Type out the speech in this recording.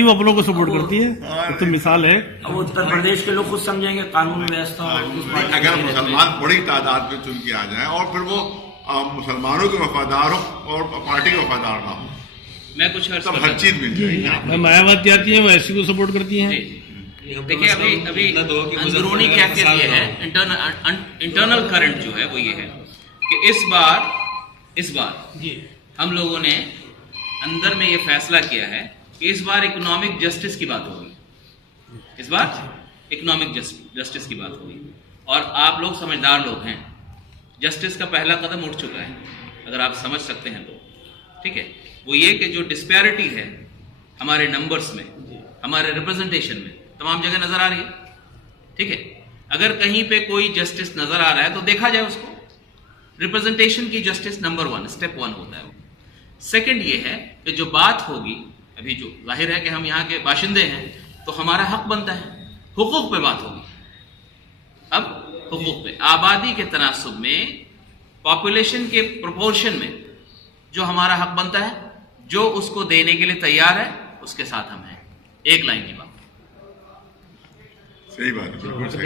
वो अपनों को सपोर्ट करती है, तो मिसाल है। अब उत्तर प्रदेश के लोग खुद समझेंगे कानून व्यवस्था। अगर मुसलमान बड़ी तादाद में चुन के आ जाए और फिर वो मुसलमानों के वफादार हो और पार्टी के वफादार ना हो, मैं कुछ तब हर चीज मिल जाएगी। मायावती आती है, वो ऐसी को सपोर्ट करती हैं। देखिए अभी अंदरूनी कैफियत ये है, इंटरनल करंट जो है वो ये है कि इस बार हम लोगों ने अंदर में ये फैसला किया है कि इस बार इकोनॉमिक जस्टिस की बात होगी। इस बार इकोनॉमिक जस्टिस की बात होगी और आप लोग समझदार लोग हैं। जस्टिस का पहला कदम उठ चुका है, अगर आप समझ सकते हैं तो। ठीक है, वो ये कि जो डिस्पैरिटी है हमारे नंबर्स में, हमारे रिप्रेजेंटेशन में, तमाम जगह नजर आ रही है। ठीक है, अगर कहीं पे कोई जस्टिस नजर आ रहा है तो देखा जाए उसको। रिप्रेजेंटेशन की जस्टिस नंबर 1, स्टेप 1 होता है। सेकंड ये है कि जो बात होगी, अभी जो जाहिर है कि हम यहाँ के बाशिंदे हैं तो हमारा हक बनता है, हुकूक पे बात होगी। अब हुकूक पे, आबादी के तनासुब में, पॉपुलेशन के प्रोपोर्शन में जो हमारा हक बनता है, जो उसको देने के लिए तैयार है, उसके साथ हम हैं। एक लाइन की बात। सही बात है, बिल्कुल सही।